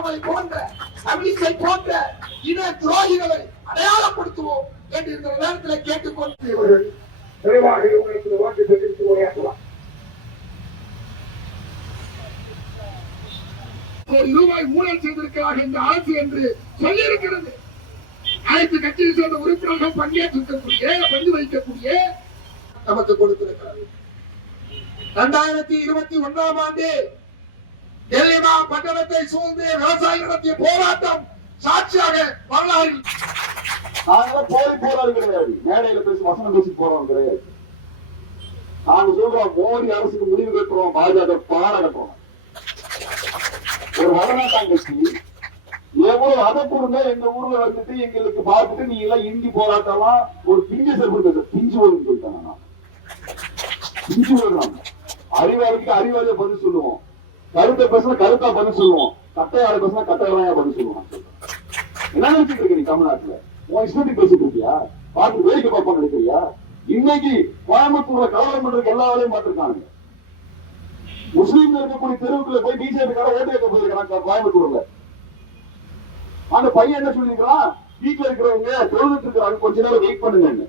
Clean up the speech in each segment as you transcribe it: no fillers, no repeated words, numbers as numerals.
அண்ணாமலை போன்ற தமிழிசை போன்ற இன துரோகிகளை அடையாளப்படுத்துவோம் என்று இந்த நேரத்தில் கேட்டுக்கொண்டு விரைவாக உங்களுக்கு வாக்கு தெரிவித்து உரையாற்றலாம். ரூபாய் ஊழல் செய்திருக்கிறார்கள் இந்த அரசு என்று சொல்லியிருக்கிறது. அனைத்து கட்சியை சேர்ந்த உறுப்பினர்கள் பங்கேற்கக்கூடிய பங்கு வைக்கக்கூடிய நமக்கு கொடுத்திருக்கிறது. 2021 ஆண்டு டெல்லிமா பட்டணத்தை சூழ்ந்து விவசாயிகள் நடத்திய போராட்டம் சாட்சியாக வரலாறு. போராடி கிடையாது, மேடையில பேசி வசனம் பேசி போறோம் கிடையாது. நாங்க சொல்றோம் மோடி அரசுக்கு முடிவு கட்டுறோம், பாஜக பாட கட்டுறோம். ஒரு வடநாட்டான் கட்சி எவ்வளவு அதப்பூர்வ எங்க ஊர்ல வந்துட்டு எங்களுக்கு பார்த்துட்டு நீ எல்லாம் இந்தி போராட்டம்லாம் ஒரு பிஞ்சு செருப்பு பிஞ்சு ஓடுன்னு சொல்லிட்டாங்க. பிஞ்சு ஓடுறாங்க. அறிவாளிக்கு அறிவாளியா பதில் சொல்லுவோம், கருத்தை பேசினா கருத்தா பதில் சொல்லுவோம், கட்டையாட பேசினா கட்டையாளையா பதில் சொல்லுவோம். என்ன நினைச்சிட்டு இருக்க நீ தமிழ்நாட்டுல? உன் இஷ்டத்துக்கு பேசிட்டு இருக்கியா? பார்த்து வேடிக்கை பார்ப்பா நினைக்கிறியா? இன்னைக்கு கோயம்புத்தூர்ல கலவரம் பண்றதுக்கு எல்லா வேலையும் பார்த்திருக்காங்க. முஸ்லீம் இருக்கக்கூடிய தெருவுக்குள்ள போய் பிஜேபி கடை ஓட்டு வைக்க போயிருக்கிறாங்க கோயம்புத்தூர்ல. அந்த பையன் என்ன சொல்லிருக்கான், வீட்டுல இருக்கிறவங்க தொழுதுட்டு இருக்கிறாங்க, கொஞ்ச நேரம் வெயிட் பண்ணுங்க.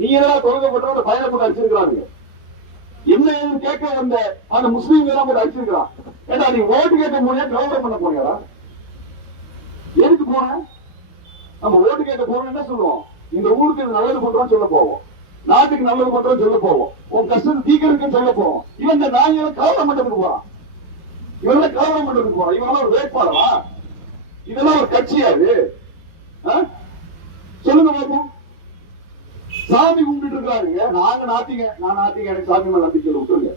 நீ எல்லாம் தொழுக பண்ற அந்த பையனை போட்டு அடிச்சிருக்கிறாங்க. என்ன ஏதுன்னு கேட்க வந்த அந்த முஸ்லீம் எல்லாம் போட்டு அடிச்சிருக்கிறான். ஏன்னா நீ ஓட்டு கேட்க போனியா கலவரம் பண்ண போனியா? எதுக்கு போன? நம்ம ஓட்டு கேட்க போறோம் என்ன சொல்லுவோம், இந்த ஊருக்கு நல்லது பண்றோம் சொல்ல போவோம், நாட்டுக்கு நல்லது பண்றோம் சொல்ல போவோம், உன் கஷ்டத்தை தீக்கிறதுக்கு சொல்ல போவோம். இவன் இந்த நாயை கலவரம் பண்றதுக்கு போறான், இவன் கலவரம் பண்றதுக்கு போறான். இவன் ஒரு வேட்பாளரா? இதெல்லாம் ஒரு கட்சியாது? சொல்லுங்க பாப்போம். சாமி கும்பிட்டு இருக்காருங்க, நாங்க நாத்திங்க, நான் நாத்திங்க, எனக்கு சாமி மேல நம்பிக்கை விட்டுருங்க.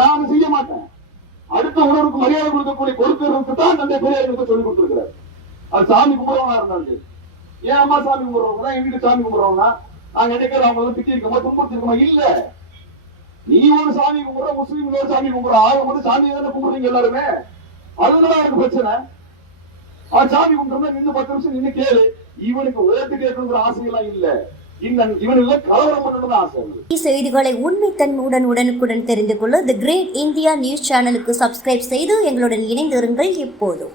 நாங்க செய்ய மாட்டேன். அடுத்த உணர்வுக்கு மரியாதை கொடுக்கக்கூடிய கொடுக்கறதுக்கு தான் தந்தை பெரியாருக்கு சொல்லி கொடுத்துருக்கிறார். அது சாமி கும்பிடுறவனா இருந்தாங்க. ஏன் அம்மா சாமி கும்பிடுறவங்க எங்க வீட்டு சாமி கும்பிடுறவனா நாங்க நினைக்கிற அவங்க திட்டி இருக்கோமா துன்படுத்திருக்கோமா? இல்ல, நீ ஒரு சாமி கும்பிடுற, முஸ்லீம் ஒரு சாமி கும்பிடுற, ஆக வந்து சாமி தானே கும்பிடுறீங்க எல்லாருமே. அதுதான் எனக்கு பிரச்சனை. சாமி கும்பிட்டு நின்று 10 நிமிஷம் நின்று கேளு. இவனுக்கு ஓட்டு கேட்கணுங்கிற ஆசையெல்லாம் இல்ல, செய்திகளை உண்மைத்தன்மையுடன் உடனுக்குடன் தெரிந்து கொள்ள தி கிரேட் இந்தியா நியூஸ் சேனலுக்கு சப்ஸ்கிரைப் செய்து எங்களுடன் இணைந்திருங்கள். எப்போதும்